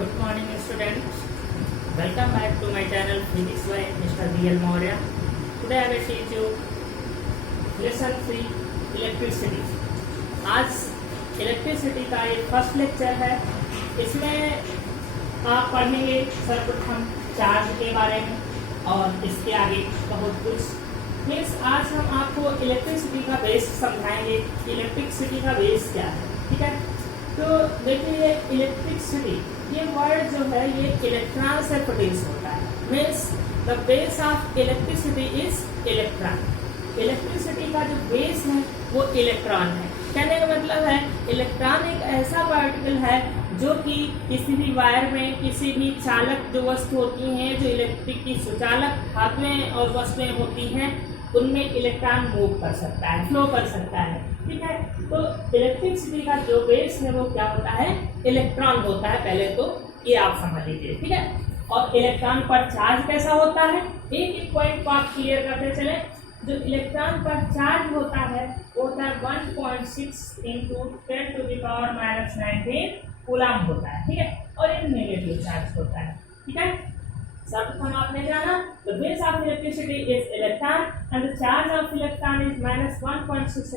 Good morning, students. Welcome back to my channel Physics by Mr. D.L. Maurya. Today I will teach you lesson 3 electricity. आज electricity का ये first lecture है. इसमें आप पढ़ेंगे सर्वप्रथम चार्ज के बारे में और इसके आगे बहुत कुछ. मीन्स आज हम आपको इलेक्ट्रिसिटी का बेस समझाएंगे. इलेक्ट्रिसिटी का बेस क्या है, ठीक है. तो देखिए इलेक्ट्रिसिटी ये वर्ड जो है ये इलेक्ट्रॉन से प्रोड्यूस होता है. Means the base of electricity is electron. Electricity का जो बेस है वो इलेक्ट्रॉन है. कहने का मतलब है इलेक्ट्रॉन एक ऐसा पार्टिकल है जो कि किसी भी वायर में किसी भी चालक जो वस्तु होती हैं, जो इलेक्ट्रिक की सुचालक धातुएं और वस्तुएं होती हैं, उनमें इलेक्ट्रॉन मूव कर सकता है, फ्लो कर सकता है, ठीक है. तो इलेक्ट्रिसिटी का जो बेस है वो क्या होता है, इलेक्ट्रॉन होता है. पहले तो ये आप समझ लीजिए, ठीक है. और इलेक्ट्रॉन पर चार्ज कैसा होता है, एक एक पॉइंट को आप क्लियर करते चले. जो इलेक्ट्रॉन पर चार्ज होता है वो होता है 1.6 इंटू 10⁻⁻19 कूलम होता है, ठीक है. और ये नेगेटिव चार्ज होता है, ठीक है. सर्वप्रथम आपने जाना the base of electricity is electron and the charge of electron is -1.6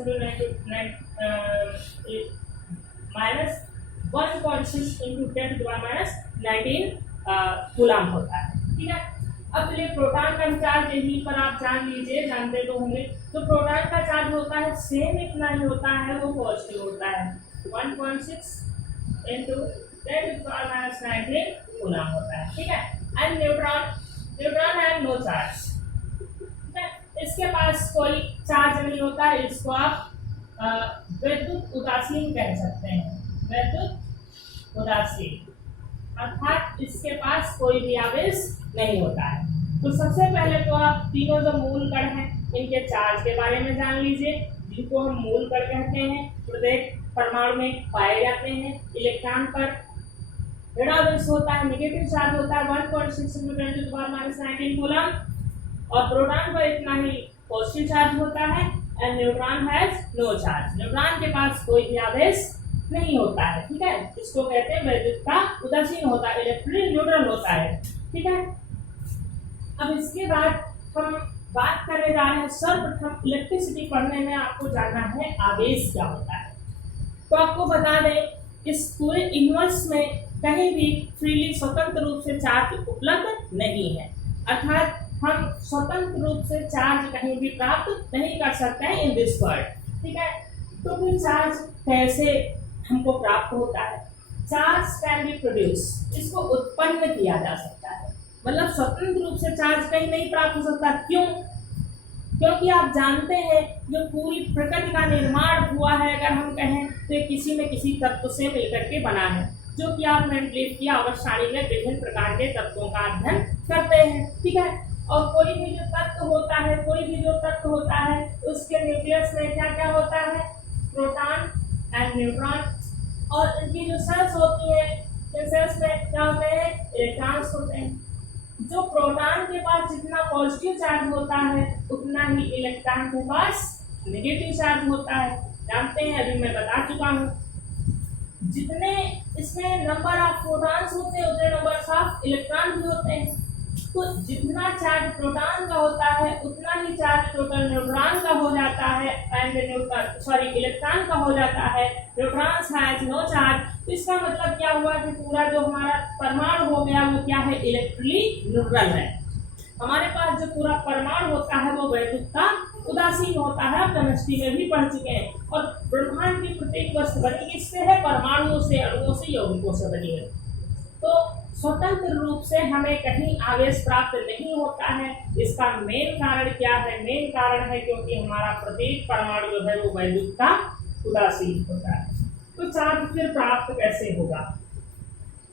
into 10⁻19 coulomb होता है, ठीक है. अब चलिए प्रोटॉन का चार्ज यहीं पर आप जान लीजिए, जानते तो होंगे. तो प्रोटॉन का चार्ज होता है सेम इतना ही होता है, वो पॉजिटिव होता है. 1.6 into 10⁻⁻19 कूलम होता है, ठीक है. एंड न्यूट्रॉन है नो चार्ज, ठीक है. इसके पास कोई चार्ज नहीं होता है. इसको आप वैद्युत उदासीन कह सकते हैं. वैद्युत उदासीन अर्थात इसके पास कोई भी आवेश नहीं होता है. तो सबसे पहले तो आप तीनों जो मूल कण हैं इनके चार्ज के बारे में जान लीजिए, जिनको हम मूल कण कहते हैं. प्रत्येक परमाणु में पाए जाते हैं. इलेक्ट्रॉन पर ऋणावेश होता है, नेगेटिव चार्ज होता है 1.6 into 10⁻⁻19 कूलम. और प्रोटॉन पर इतना ही पॉजिटिव चार्ज होता है. And neutron has no charge. Neutron के पास कोई भी आवेश नहीं होता है, ठीक है. इसको कहते हैं वैद्युत का उदासीन होता है, इलेक्ट्रिक न्यूट्रल होता है, ठीक है. अब इसके बाद हम बात करने जा रहे हैं सर्वप्रथम इलेक्ट्रिसिटी पढ़ने में आपको जानना है आवेश क्या होता है. तो आपको बता दें इस पूरे यूनिवर्स में कहीं भी फ्रीली स्वतंत्र रूप से चार्ज उपलब्ध नहीं है. अर्थात हम स्वतंत्र रूप से चार्ज कहीं भी प्राप्त नहीं कर सकते हैं इन दिस वर्ल्ड, ठीक है. तो फिर चार्ज कैसे हमको प्राप्त होता है. चार्ज कैन बी प्रोड्यूस, इसको उत्पन्न किया जा सकता है. मतलब स्वतंत्र रूप से चार्ज कहीं नहीं प्राप्त हो सकता. क्यों? क्योंकि आप जानते हैं जो पूरी प्रकृति का निर्माण हुआ है, अगर हम कहें तो किसी न किसी तत्व से मिलकर के बना है, जो कि आप मेंटलिस्ट की अवस्थानी में विभिन्न प्रकार के तत्वों का अध्ययन करते हैं, ठीक है. और कोई भी जो तत्व होता है, कोई भी जो तत्व होता है उसके न्यूक्लियस में क्या क्या होता है, प्रोटॉन एंड न्यूट्रॉन. और इनकी जो सेल्स होती है, इन सेल्स में क्या होते हैं, इलेक्ट्रॉन्स होते हैं. जो प्रोटॉन के पास जितना पॉजिटिव चार्ज होता है उतना ही इलेक्ट्रॉन के पास नेगेटिव चार्ज होता है. जानते हैं, अभी मैं बता चुका हूँ. जितने इसमें नंबर ऑफ प्रोटॉन्स होते हैं उतने नंबर ऑफ इलेक्ट्रॉन भी होते हैं. तो जितना चार्ज प्रोटॉन का होता है उतना ही चार्ज टोटल न्यूट्रॉन का हो जाता है. एंड इलेक्ट्रॉन का हो जाता है. Neutrons has no charge. तो इसका मतलब क्या हुआ कि पूरा जो हमारा परमाणु हो गया वो क्या है, इलेक्ट्रिकली न्यूट्रल है. हमारे पास जो पूरा परमाणु होता है वो वैद्युत का उदासीन होता है. आप केमिस्ट्री में भी पढ़ चुके हैं. और ब्रह्मांड की प्रत्येक वस्तु बनी किससे है, परमाणुओं से, अणुओं से, यौगिकों से बनी है. तो स्वतंत्र रूप से हमें कहीं आवेश प्राप्त नहीं होता है. इसका मेन कारण क्या है, मेन कारण है क्योंकि हमारा प्रत्येक परमाणु जो है वो वैद्युत का उदासीन होता है. तो चार्ज फिर प्राप्त कैसे होगा.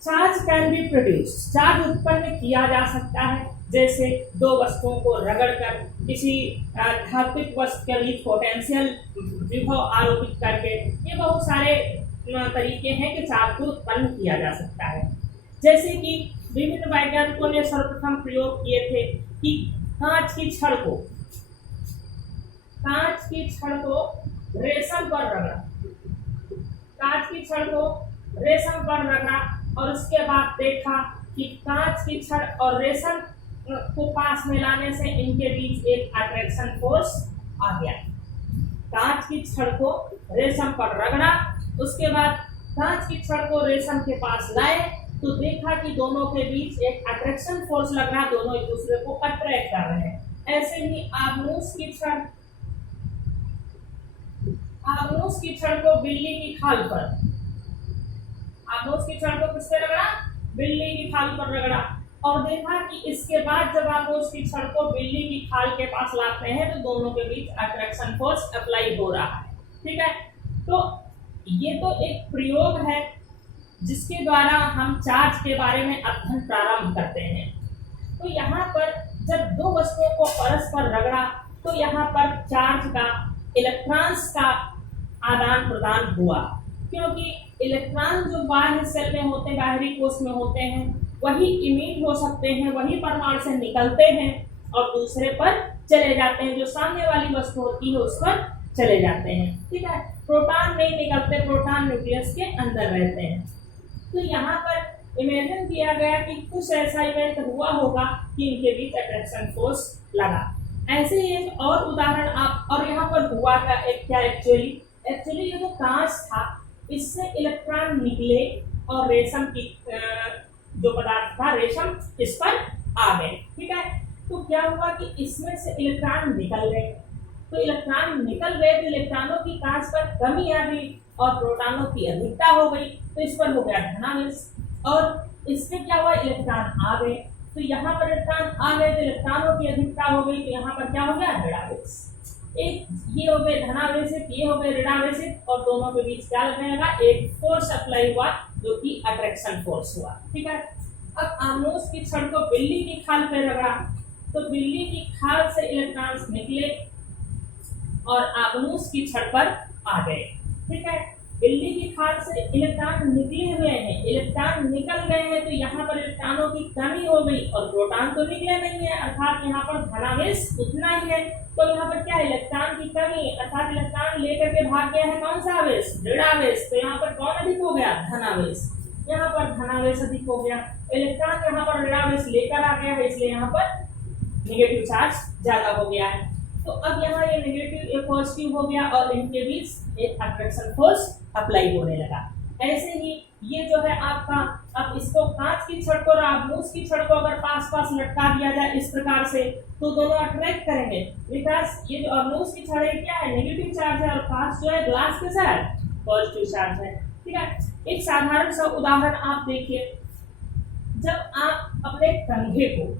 Charge can be produce, charge उत्पन्न किया जा सकता है. जैसे दो वस्तुओं को रगड़कर किसी धात्विक वस्तु के लिए पोटेंशियल विभव आरोपित करके, ये बहुत सारे तरीके हैं कि चार्ज को उत्पन्न किया जा सकता है. जैसे कि विभिन्न वैज्ञानिकों ने सर्वप्रथम प्रयोग किए थे कि कांच की छड़ को रेशम पर रगड़ा, कांच की छड़ को रेशम पर रगड़ा और उसके बाद देखा कि कांच की छड़ और रेशम को पास में लाने से इनके बीच एक अट्रैक्शन फोर्स आ गया। कांच की छड़ को रेशम पर रगड़ा, उसके बाद कांच की छड़ को रेशम के पास लाए तो देखा कि दोनों के बीच एक अट्रैक्शन फोर्स लग रहा, दोनों एक दूसरे को अट्रैक्ट कर रहे हैं। ऐसे ही आबनूस की छड़ को बिल्ली की खाल पर, आबनूस की छड़ को किससे रगड़ा? बिल्ली की खाल पर रगड़ा, और देखा कि इसके बाद जब आप उसकी छड़ को बिल्ली की खाल के पास लाते हैं तो दोनों के बीच अट्रैक्शन फोर्स अप्लाई हो रहा है। ठीक है, तो ये तो एक प्रयोग है जिसके द्वारा हम चार्ज के बारे में अध्ययन प्रारंभ करते हैं। तो यहाँ पर जब दो वस्तुओं को परस्पर रगड़ा तो यहाँ पर चार्ज का, इलेक्ट्रॉन्स का आदान प्रदान हुआ, क्योंकि इलेक्ट्रॉन जो बाहरी सेल में होते हैं, बाहरी कोश में होते हैं, वही इमिट हो सकते हैं, वही परमाणु से निकलते हैं और दूसरे पर चले जाते हैं, जो सामने वाली वस्तु होती है उस पर चले जाते हैं। ठीक है, प्रोटॉन नहीं निकलते, प्रोटॉन न्यूक्लियस के अंदर रहते हैं। तो यहाँ पर इमेजिन किया गया कि कुछ ऐसा इवेंट हुआ होगा कि इनके बीच अट्रैक्शन फोर्स लगा। ऐसे ही एक और उदाहरण आप, और यहाँ पर हुआ क्या एक्चुअली ये जो कांच था इससे इलेक्ट्रॉन निकले और रेशम की जो पदार्थ था रेशम इस पर आ गए। ठीक है, तो क्या हुआ कि इसमें से इलेक्ट्रॉन निकल गए, तो इलेक्ट्रॉन निकल गए तो इलेक्ट्रॉनों की कांच पर कमी आ गई और प्रोटॉनों की अधिकता हो गई, तो इस पर हो गया धनावेश, और इसमें क्या हुआ, इलेक्ट्रॉन आ गए, तो यहाँ पर इलेक्ट्रॉन आ गए तो इलेक्ट्रॉनों की अधिकता हो गई, तो यहाँ पर क्या हो गया, ऋणावेश। एक ये हो गए धनावेशित, ये हो गए ऋणावेशित, और दोनों के बीच क्या लगने लगा, एक फोर्स अप्लाई हुआ जो कि अट्रैक्शन फोर्स हुआ। ठीक है, अब आमोस की छड़ को बिल्ली की खाल पे रगड़ा तो बिल्ली की खाल से इलेक्ट्रॉन्स निकले और आबनूस की छड़ पर आ गए। ठीक है, बिल्ली की खाल से इलेक्ट्रॉन निकले हुए हैं, इलेक्ट्रॉन निकल गए हैं, तो यहाँ पर इलेक्ट्रॉनों की कमी हो गई और प्रोटॉन तो निकले नहीं है, अर्थात यहाँ पर धनावेश उतना ही है। तो यहाँ पर क्या, इलेक्ट्रॉन की कमी, अर्थात इलेक्ट्रॉन लेकर के भाग गया है कौन सा आवेश, ऋणावेश, तो यहाँ पर कौन अधिक हो गया, धनावेश, यहाँ पर धनावेश अधिक हो गया। इलेक्ट्रॉन यहाँ पर ऋणावेश लेकर आ गया है, इसलिए यहाँ पर नेगेटिव चार्ज ज्यादा हो गया है। तो अब यहाँ ये नेगेटिव ये पॉजिटिव हो गया और इनके बीच एक अट्रैक्शन फोर्स अप्लाई होने लगा। ऐसे ही ये जो है आपका, अब इसको कांच की छड़ को और आबनूस की छड़ को अगर पास पास लटका दिया जाए इस प्रकार से तो दोनों अट्रैक्ट करेंगे, बिकॉज ये जो आबनूस की छड़ है क्या है, नेगेटिव चार्ज है, और कांच जो है ग्लास के साथ पॉजिटिव चार्ज है। ठीक है, एक साधारण सा उदाहरण आप देखिए, जब आप अपने कंघे को,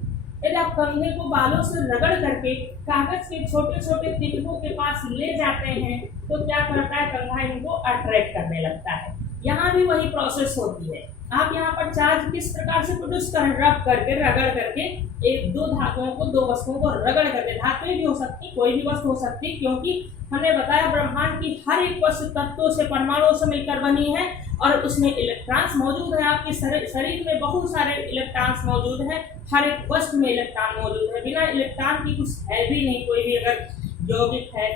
यदि आप कंघे को बालों से रगड़ करके कागज के छोटे छोटे तिनकों के पास ले जाते हैं तो क्या करता है, कंघा इनको अट्रैक्ट करने लगता है। यहाँ भी वही प्रोसेस होती है। आप यहाँ पर चार्ज किस प्रकार से प्रोड्यूस कर, रब करके, रगड़ करके, एक दो धातुओं को, दो वस्तुओं को रगड़ करके, धातुएं भी हो सकती, कोई भी वस्तु हो सकती, क्योंकि हमने बताया ब्रह्मांड की हर एक वस्तु तत्वों से, परमाणुओं से मिलकर बनी है और उसमें इलेक्ट्रॉन्स मौजूद है। आपके शरीर में बहुत सारे इलेक्ट्रॉन्स मौजूद हैं, हर एक वस्तु में इलेक्ट्रॉन मौजूद है, बिना इलेक्ट्रॉन की कुछ है भी नहीं। कोई भी अगर यौगिक है,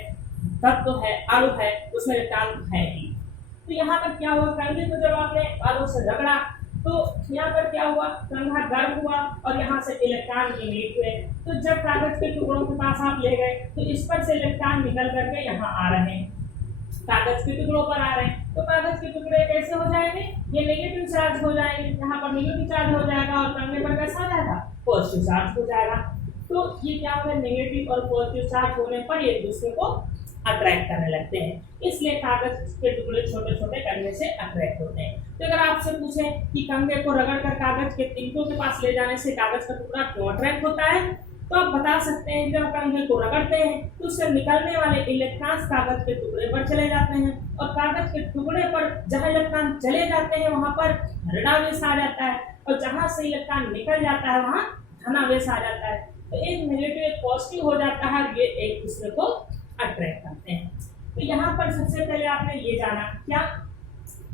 तत्व है, अणु है, उसमें इलेक्ट्रॉन है ही। तो यहाँ पर क्या हुआ, कंघे को जब आपने बालों से रगड़ा तो यहाँ पर क्या हुआ, कंघा गर्म हुआ और यहाँ से इलेक्ट्रॉन इमिट हुए। तो जब कागज के टुकड़ों के पास आप ले गए तो इस पर से इलेक्ट्रॉन निकल करके यहाँ आ रहे हैं, कागज के टुकड़ों पर आ रहे हैं। तो कागज के टुकड़े कैसे हो जाएंगे, ये नेगेटिव चार्ज हो जाएंगे, यहाँ पर नेगेटिव चार्ज हो जाएगा और कंघे पर कैसा आ जाएगा, पॉजिटिव चार्ज हो जाएगा। तो ये क्या होगा, नेगेटिव और पॉजिटिव चार्ज होने पर एक दूसरे को अट्रैक्ट करने लगते हैं, इसलिए कागज के टुकड़े छोटे छोटे कंघे से अट्रैक्ट होते हैं। तो अगर आपसे पूछें कि कंघे को रगड़कर कागज के तिनकों के पास ले जाने से कागज का टुकड़ा क्यों अट्रैक्ट होता है, तो आप बता सकते हैं जब कंघे को रगड़ते हैं तो उससे निकलने वाले इलेक्ट्रॉन्स कागज के टुकड़े पर चले जाते हैं और कागज के टुकड़े पर जहां इलेक्ट्रॉन चले जाते हैं वहां पर ऋणावेश आ जाता है और जहां से इलेक्ट्रॉन निकल जाता है वहां धनावेश आ जाता है। तो एक नेगेटिव एक पॉजिटिव हो जाता है, ये एक दूसरे को अट्रैक्ट करते हैं। तो यहाँ पर सबसे पहले आपने ये जाना क्या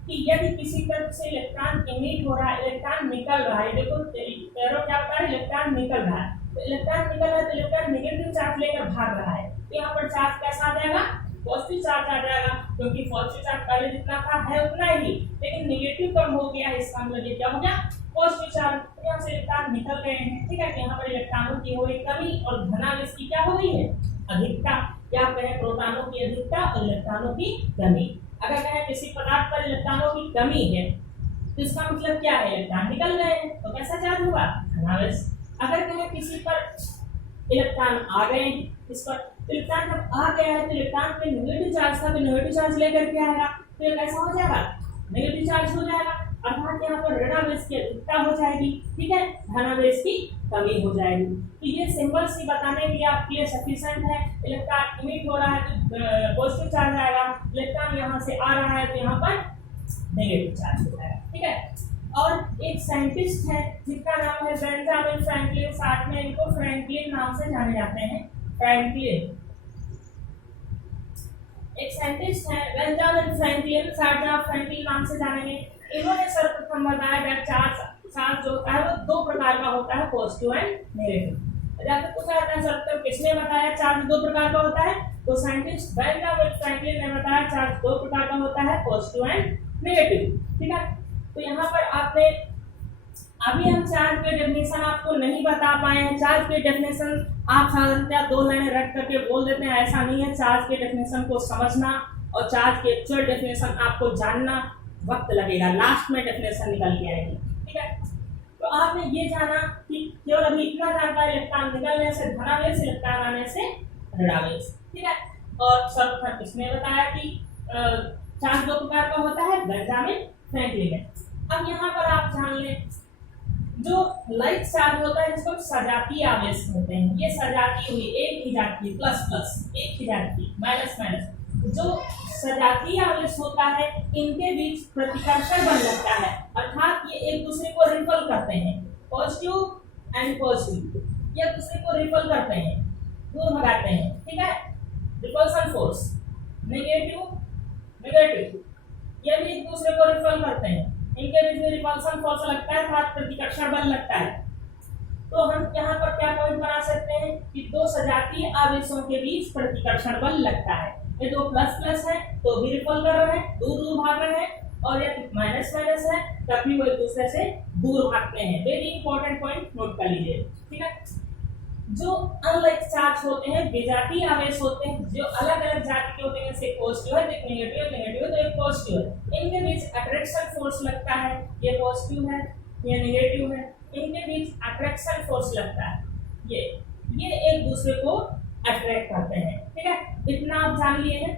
कि यदि किसी तरफ से इलेक्ट्रॉन इमिट हो रहा है, इलेक्ट्रॉन निकल रहा है, देखो एरो क्या होता है, इलेक्ट्रॉन निकल रहा है, तो इलेक्ट्रॉन निकल रहा है तो इलेक्ट्रॉन नेगेटिव चार्ज लेकर भाग रहा है, तो यहाँ पर चार्ज कैसा आ जाएगा, पॉजिटिव चार्ज आ जाएगा, क्योंकि पॉजिटिव चार्ज पहले जितना था है उतना ही, लेकिन नेगेटिव कम हो गया है, इसका मतलब ये क्या हो गया, पॉजिटिव चार्ज। यहाँ से इलेक्ट्रॉन निकल गए हैं, ठीक है। यहाँ पर इलेक्ट्रॉनों की हो गई कमी और धनावेश की क्या हो गई है, अधिकता। क्या कहें, प्रोटॉनों की अधिकता और इलेक्ट्रॉनों की कमी। अगर कहें किसी पदार्थ पर इलेक्ट्रॉनों की कमी है तो इसका मतलब क्या है, इलेक्ट्रॉन निकल गए हैं, तो कैसा चार्ज होगा, धनावेश। अगर कहें किसी पर इलेक्ट्रॉन आ गए हैं, इस पर इलेक्ट्रॉन जब आ गया है तो इलेक्ट्रॉन पे नेगेटिव चार्ज था, तो नेगेटिव चार्ज लेकर के आएगा, तो ये कैसा हो जाएगा, नेगेटिव चार्ज हो जाएगा, अर्थात यहाँ पर ऋणावेश की अधिकता हो जाएगी, ठीक है, धनावेश की कमी हो जाएगी। तो ये सिंबल सी बताने के लिए आपके लिए सफिशिएंट है। इलेक्ट्रॉन इमिट हो रहा है तो पॉजिटिव चार्ज आएगा, इलेक्ट्रॉन यहाँ से आ रहा है तो यहाँ पर नेगेटिव चार्ज हो जाएगा, ठीक है। और एक साइंटिस्ट है जिसका नाम है बेंजामिन फ्रैंकलिन, साथ में इनको फ्रैंकलिन नाम से जाने जाते हैं, फ्रैंकलिन। एक साइंटिस्ट है बेंजामिन फ्रैंकलिन, साथ में आप फ्रैंकलिन नाम से जानेंगे। इन्होंने सर्वप्रथम बताया कि चार्ज जो होता है वो दो प्रकार का होता है, पॉजिटिव एंड नेगेटिव। जब पूछा जाता है सर्वप्रथम किसने बताया चार्ज दो प्रकार का होता है, तो साइंटिस्ट बेंजामिन फ्रैंकलिन ने बताया चार्ज दो प्रकार का होता है, पॉजिटिव एंड नेगेटिव, ठीक है। तो यहाँ पर आपने अभी हम चार्ज के डेफिनेशन आपको नहीं बता पाए हैं। चार्ज के डेफिनेशन आप साधारणतः दो लाइनें रख करके बोल देते हैं, ऐसा नहीं है। चार्ज के डेफिनेशन को समझना और चार्ज के एक्चुअल डेफिनेशन आपको जानना वक्त लगेगा, लास्ट में डेफिनेशन निकल के आएगी, ठीक है। तो आपने ये जाना कि केवल अभी इतना जानता है, इलेक्ट्रॉन निकलने से धनावेश, इलेक्ट्रॉन आने से ऋणावेश, ठीक है। और सर्वप्रथम किसने बताया कि चार्ज दो प्रकार का होता है, बेंजामिन फ्रैंकलिन ने। अब यहाँ पर आप जान लें जो लाइक चार्ज होता है जिसको सजातीय आवेश कहते हैं, ये सजाती हुई एक ही जाति, प्लस प्लस एक ही जाति, माइनस माइनस, जो सजातीय आवेश होता है इनके बीच प्रतिकर्षण बल लगता है, अर्थात ये एक दूसरे को रिपल करते हैं, पॉजिटिव एंड पॉजिटिव, ये एक दूसरे को रिपल करते हैं, दूर भगाते हैं, ठीक है। रिपल्सन फोर्स, नेगेटिव नेगेटिव, ये भी एक दूसरे को रिपल करते हैं, इनके बीच में रिपल्सन फोर्स लगता है, अर्थात प्रतिकर्षण बल लगता है। तो हम यहाँ पर क्या पॉइंट बना सकते हैं कि दो सजातीय आवेशों के बीच प्रतिकर्षण बल लगता है। ये दो प्लस प्लस है तो भी रिपल कर रहे हैं, दूर दूर भाग रहे हैं, और यदि माइनस माइनस है तभी वो एक दूसरे से दूर भागते हैं। वेरी इंपॉर्टेंट पॉइंट नोट कर लीजिए, ठीक है। जो अनलाइक चार्ज होते हैं, विजातीय आवेश होते हैं, जो अलग अलग जाति के होते हैं, जैसे पॉजिटिव है, एक नेगेटिव, नेगेटिव तो एक पॉजिटिव है, इनके बीच अट्रैक्शन फोर्स लगता है, ये पॉजिटिव है, ये नेगेटिव है, इनके बीच अट्रैक्शन फोर्स लगता है, ये एक दूसरे को अट्रैक्ट करते हैं, ठीक है। इतना आप जान लिए हैं।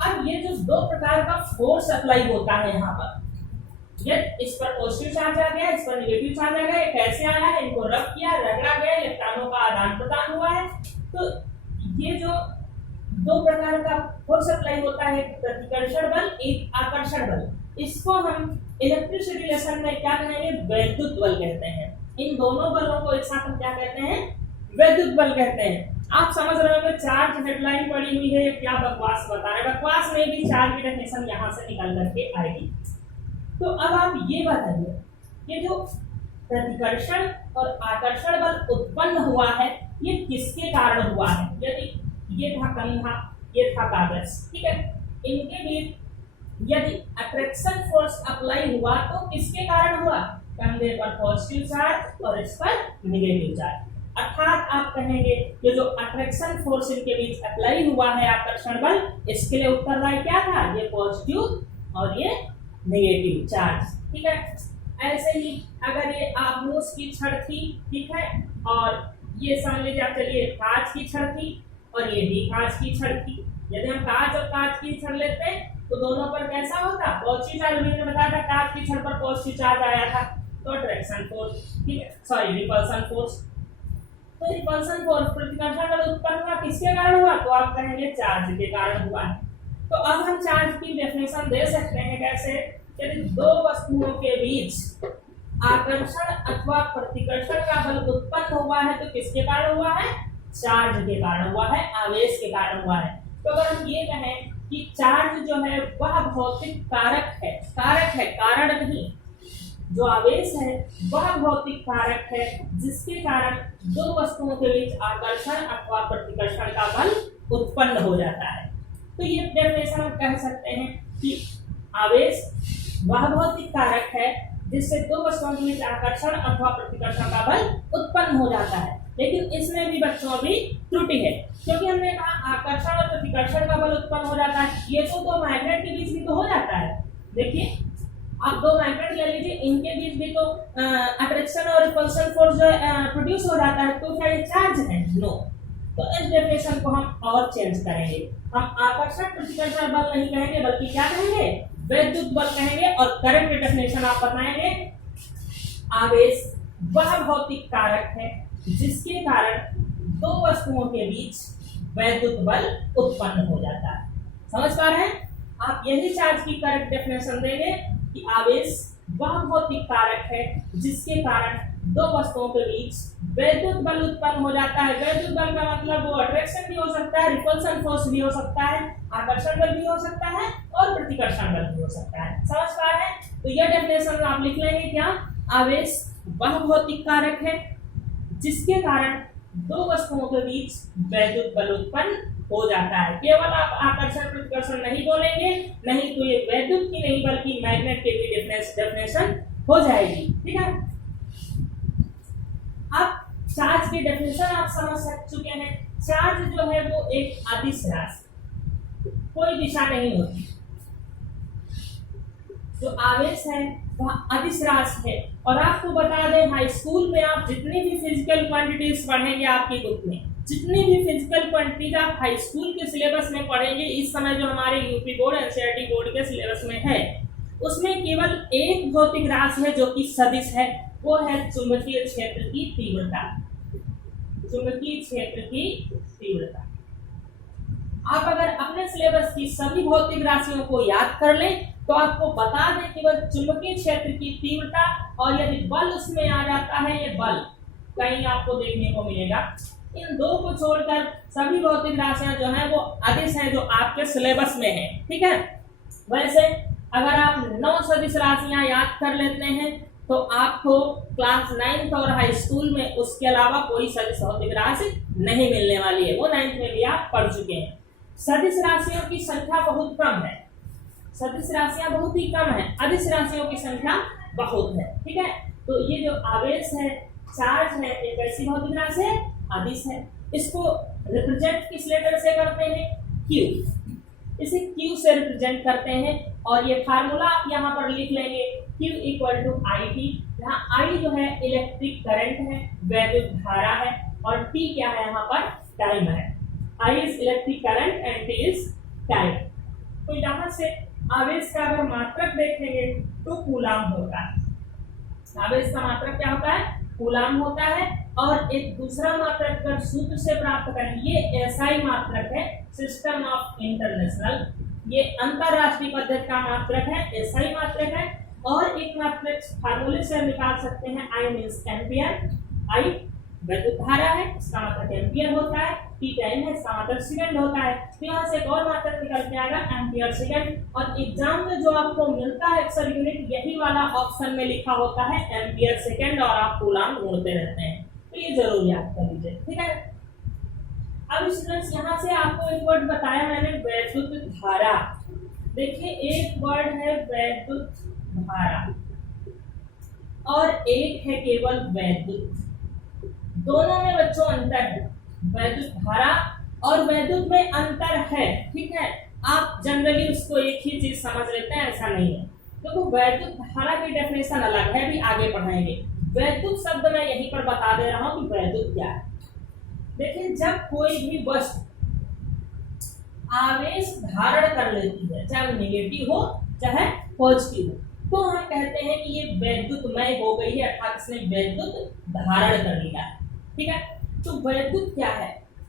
अब ये जो दो प्रकार का फोर्स अप्लाई होता है यहाँ पर, इस पर पॉजिटिव चार्ज आ गया, इस पर नेगेटिव चार्ज आ गया, कैसे आया है, इनको रब किया, रगड़ा गया, इलेक्ट्रॉनों का आदान प्रदान हुआ है। तो ये जो दो प्रकार का फोर्स अप्लाई होता है, प्रतिकर्षण बल, एक आकर्षण बल, इसको हम इलेक्ट्रिसिटी लेसन में क्या कहेंगे, वैद्युत बल कहते हैं। इन दोनों बलों को एक साथ हम क्या कहते हैं, वैद्युत बल कहते हैं। आप समझ रहे हो चार्ज हेडलाइन पड़ी हुई है, क्या बकवास बता रहे हैं, बकवास में भी चार्ज की डेफिनेशन यहाँ से निकल करके आएगी। तो अब आप ये बताइए, ये जो प्रतिकर्षण और आकर्षण बल उत्पन्न हुआ है ये किसके कारण हुआ है। यदि ये था कंधा, ये था कागज, ठीक है, इनके बीच यदि अट्रैक्शन फोर्स अप्लाई हुआ तो किसके कारण हुआ, कंधे पर पॉजिटिव चार्ज और इस पर नेगेटिव चार्ज। अर्थात आप कहेंगे ये जो अट्रैक्शन फोर्स इनके बीच अप्लाई हुआ है, आकर्षण बल, इसके लिए उत्तरदायी क्या था, ये पॉजिटिव और ये नेगेटिव चार्ज, ठीक है। ऐसे ही अगर ये आबनूस की छड़ थी, ठीक है, और ये समझ लीजिए आप, चलिए कांच की छड़ थी और ये भी कांच की छड़ थी, यदि हम कांच और कांच की छड़ लेते हैं तो दोनों पर कैसा होता, पॉजिटिव चार्ज। मैंने बताया था कांच की छड़ पर पॉजिटिव चार्ज आया था तो अट्रैक्शन फोर्स, ठीक है, सॉरी रिपल्सन फोर्स। तो रिपल्सन फोर्स प्रतिकर्षण बल उत्पन्न हुआ, किसके कारण हुआ, तो आप कहेंगे चार्ज के कारण हुआ है। तो अब हम चार्ज की डेफिनेशन दे सकते हैं कैसे, यदि दो वस्तुओं के बीच आकर्षण अथवा प्रतिकर्षण का बल उत्पन्न हुआ है तो किसके कारण हुआ है, चार्ज के कारण हुआ है, आवेश के कारण हुआ है। तो अगर हम ये कहें कि चार्ज जो है वह भौतिक कारक है, कारण नहीं, जो आवेश है वह भौतिक कारक है जिसके कारण दो वस्तुओं के बीच आकर्षण अथवा प्रतिकर्षण का बल उत्पन्न हो जाता है। तो ये डेफिनेशन हम कह सकते हैं कि आवेश वह भौतिक कारक है जिससे दो वस्तुओं के बीच आकर्षण अथवा प्रतिकर्षण का बल उत्पन्न हो जाता है। लेकिन इसमें भी बच्चों अभी त्रुटि है, क्योंकि हमने कहा आकर्षण और प्रतिकर्षण का बल उत्पन्न हो जाता है, ये तो दो मैग्नेट के बीच भी तो हो जाता है। देखिए आप दो मैग्नेट ले लीजिए, इनके बीच भी तो अट्रैक्शन और रिपल्शन फोर्स जो प्रोड्यूस हो जाता है, तो क्या ये चार्ज है? नो। तो इस डेफिनेशन को हम और चेंज करेंगे, हम आकर्षण प्रतिकर्षण बल नहीं कहेंगे बल्कि क्या कहेंगे? वैद्युत बल कहेंगे। और करंट की डेफिनेशन आप बताएंगे, आवेश वह भौतिक कारक है जिसके कारण दो वस्तुओं के बीच वैद्युत बल उत्पन्न हो जाता है। समझ पा रहे हैं? आप यही चार्ज की करेक्ट डेफिनेशन देंगे कि आवेश वह भौतिक कारक है जिसके कारण दो वस्तुओं के बीच वैद्युत बल उत्पन्न हो जाता है। वैद्युत बल का मतलब वो अट्रैक्शन भी हो सकता है, रिपल्शन फोर्स भी हो सकता है, आकर्षण बल भी हो सकता है और प्रतिकर्षण बल भी हो सकता है। समझ पा रहे हैं? तो यह डेफिनेशन आप लिख लेंगे क्या? आवेश वह भौतिक कारक है जिसके कारण दो वस्तुओं के बीच वैद्युत बल उत्पन्न हो जाता है। केवल आप आकर्षण प्रतिकर्षण नहीं बोलेंगे, नहीं तो ये वैद्युत की नहीं बल्कि मैग्नेट की भी डेफिनेशन हो जाएगी। ठीक है, अब चार्ज की डेफिनेशन आप समझ चुके हैं। चार्ज जो है वो एक अदिश राशि, कोई दिशा नहीं होती। जो आवेश है वह अदिश राशि है। और आपको बता दें, हाई स्कूल में आप जितनी भी फिजिकल क्वांटिटीज पढ़ेंगे आपकी बुक में, जितनी भी फिजिकल क्वांटिटीज आप हाई स्कूल के सिलेबस में पढ़ेंगे, इस समय जो हमारे यूपी बोर्ड एनसीईआरटी बोर्ड के सिलेबस में है, उसमें केवल एक भौतिक राशि है जो कि सदिश है, वो है चुंबकीय क्षेत्र की तीव्रता। चुंबकीय क्षेत्र की तीव्रता। आप अगर अपने सिलेबस की सभी भौतिक राशियों को याद कर लें तो आपको बता दें कि वह चुंबकीय क्षेत्र की तीव्रता और यदि बल उसमें आ जाता है, ये बल कहीं आपको देखने को मिलेगा। इन दो को छोड़कर सभी भौतिक राशियां जो हैं वो अदिश हैं, जो आपके सिलेबस में है। ठीक है, वैसे अगर आप 9 सदिश राशियां याद कर लेते हैं तो आपको क्लास 9 और हाई स्कूल में उसके अलावा कोई सदिश भौतिक राशि नहीं मिलने वाली है, वो 9th में भी आप पढ़ चुके हैं। सदिश राशियों की संख्या बहुत कम है, सदिश राशियां बहुत ही कम है, अदिश राशियों की संख्या बहुत है। ठीक है, तो ये जो आवेश है, चार्ज है, एक ऐसी भौतिक राशि है, अदिश है। इसको रिप्रेजेंट किस लेटर से करते हैं? Q। इसे Q से रिप्रेजेंट करते हैं और ये फार्मूला आप यहाँ पर लिख लेंगे, Q = IT, जहाँ I जो है इलेक्ट्रिक करंट है, वैद्युत धारा है, और T क्या है यहाँ पर? टाइम है। I is electric current and T is time. तो यहाँ से आवेश का अगर मात्रक देखेंगे तो कूलाम होता है। आवेश का मात्रक क्या होता है? कूलाम होता है। और एक दूसरा मात्रक अगर सूत्र से प्राप्त करें, ये एसआई मात्रक है, सिस्टम ऑफ इंटरनेशनल, ये अंतरराष्ट्रीय पद्धति का मात्रक है, एसआई मात्रक है। और एक मात्रक फार्मूले से निकाल सकते हैं, आई मींस एम्पियर। आई वैद्युत धारा है, इसका मतलब एम्पियर होता है, टी टाइम है, इसका मतलब सेकंड होता है। तो यहाँ से एक और मात्रक निकल के आएगा, एम्पियर सेकंड। और एग्जाम में जो आपको मिलता है अक्सर यूनिट, यही वाला ऑप्शन में लिखा होता है एम्पियर सेकंड, और आप कूलाम ढूंढते रहते हैं, तो ये जरूर याद कर लीजिए। ठीक है, अब स्टूडेंट्स यहाँ से आपको एक वर्ड बताया मैंने, वैद्युत धारा। देखिए, एक वर्ड है वैद्युत धारा और एक है केवल वैद्युत। दोनों में बच्चों अंतर है, वैद्युत धारा और वैद्युत में अंतर है। ठीक है, आप जनरली उसको एक ही चीज समझ लेते हैं, ऐसा नहीं है। तो वैद्युत धारा की डेफिनेशन अलग है, भी आगे पढ़ाएंगे। वैद्युत शब्द मैं यहीं पर बता दे रहा हूं कि वैद्युत क्या है। देखिए, जब कोई भी वस्तु आवेश धारण कर लेती है, चाहे नेगेटिव हो चाहे पॉजिटिव हो, तो हम कहते हैं कि ये वैद्युतमय हो गई है, अर्थात इसने वैद्युत धारण कर लिया है। ठीक है, तो वैद्युत क्या है?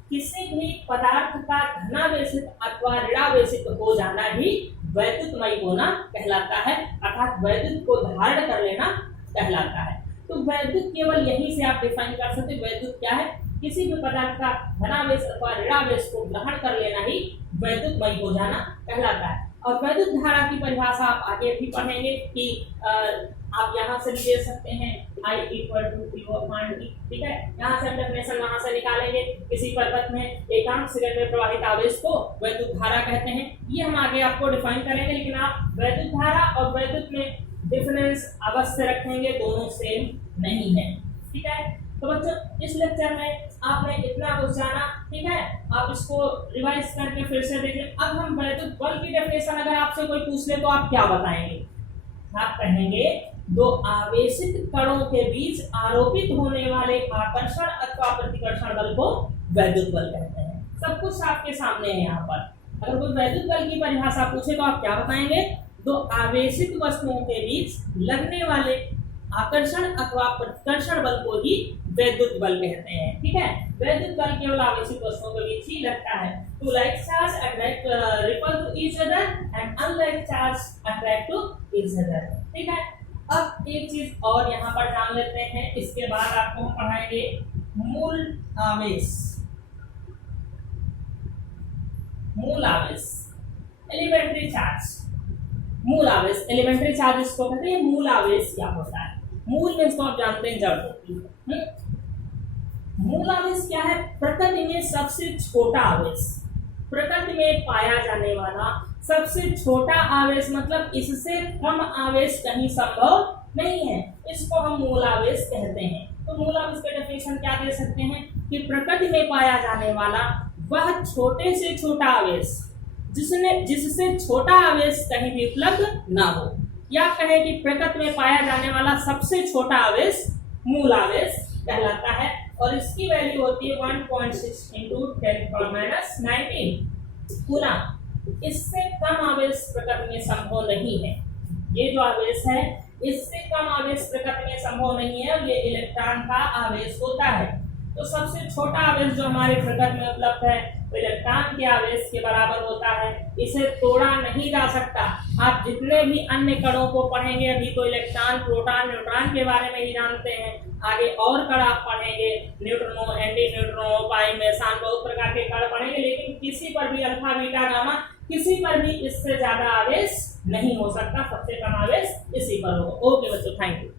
किसी भी पदार्थ का धनावेशित अथवा ऋणावेशित हो जाना ही वैद्युतमय होना कहलाता है, अर्थात वैद्युत को धारण कर लेना कहलाता है। तो वैद्युत केवल यहीं से आप डिफाइन कर सकते हैं, वैद्युत क्या है? किसी भी पदार्थ का धनावेश अथवा ऋणावेश को ग्रहण कर लेना ही वैद्युतमय हो जाना कहलाता है। और वैद्युत धारा की परिभाषा आप आगे भी पढ़ेंगे कि आप यहाँ से भी दे सकते हैं, I equal to Q upon T। ठीक है, यहाँ से हम डेफिनेशन वहां से निकालेंगे। किसी पर्वत में एकांक सेकंड में प्रवाहित आवेश को वैद्युत धारा कहते हैं। ये हम आगे आपको डिफाइन करेंगे, लेकिन आप वैद्युत धारा और वैद्युत में डिफरेंस अवश्य रखेंगे, दोनों सेम नहीं है। ठीक है, तो बच्चों इस लेक्चर में आपने इतना कुछ जाना। ठीक है, आप इसको रिवाइज करके फिर से देखिए। अब हम वैद्युत बल की डेफिनेशन अगर आपसे कोई पूछ ले तो आप क्या बताएंगे? आप कहेंगे दो आवेशित कणों के बीच आरोपित होने वाले आकर्षण अथवा प्रतिकर्षण बल को वैद्युत बल कहते हैं। सब कुछ आपके सामने है यहाँ पर। अगर कोई वैद्युत बल की परिभाषा पूछे तो आप क्या बताएंगे? दो आवेशित वस्तुओं के बीच लगने वाले आकर्षण अथवा प्रतिकर्षण बल को ही वैद्युत बल कहते हैं। ठीक है, वैद्युत बल केवल आवेशित वस्तुओं के बीच ही लगता है। Two like charge attract repel to each other and unlike charge attract to each other. ठीक है, अब एक चीज और यहाँ पर जान लेते हैं, इसके बाद आपको हम पढ़ाएंगे मूल आवेश। मूल आवेश एलिमेंट्री चार्ज। मूल आवेश एलिमेंट्री चार्ज इसको कहते हैं। मूल आवेश क्या होता है? मूल में इसको आप जानते हैं जड़ होती है। मूल आवेश क्या है? प्रकृति में सबसे छोटा आवेश, प्रकृति में पाया जाने वाला सबसे छोटा आवेश, मतलब इससे कम आवेश कहीं संभव नहीं है, इसको हम मूल आवेश कहते हैं। तो मूल आवेश का डेफिनेशन क्या दे सकते हैं कि प्रकृति में पाया जाने वाला वह छोटे से छोटा आवेश जिससे छोटा आवेश कहीं भी उपलब्ध ना हो, या कहे कि प्रकृति में पाया जाने वाला सबसे छोटा आवेश मूल आवेश कहलाता है। और इसकी वैल्यू होती है 1.6 × 10⁻⁹ कूलम। इससे कम आवेश प्रकृति में संभव नहीं है। ये जो आवेश है इससे कम आवेश प्रकृति में संभव नहीं है, ये इलेक्ट्रॉन का आवेश होता है। तो सबसे छोटा आवेश जो हमारे प्रकृति में उपलब्ध है वो इलेक्ट्रॉन के आवेश के बराबर होता है। इसे तोड़ा नहीं जा सकता। आप जितने भी अन्य कणों को पढ़ेंगे, अभी तो इलेक्ट्रॉन, प्रोटॉन, न्यूट्रॉन के बारे में ही जानते हैं, आगे और कण आप पढ़ेंगे, न्यूट्रिनो, एंटी न्यूट्रिनो, पाई, मेसान, बहुत प्रकार के कण पढ़ेंगे, लेकिन किसी पर भी अल्फा, बीटा, गामा, किसी पर भी इससे ज्यादा आवेश नहीं हो सकता। सबसे कम आवेश इसी पर होगा। ओके बच्चों, थैंक यू।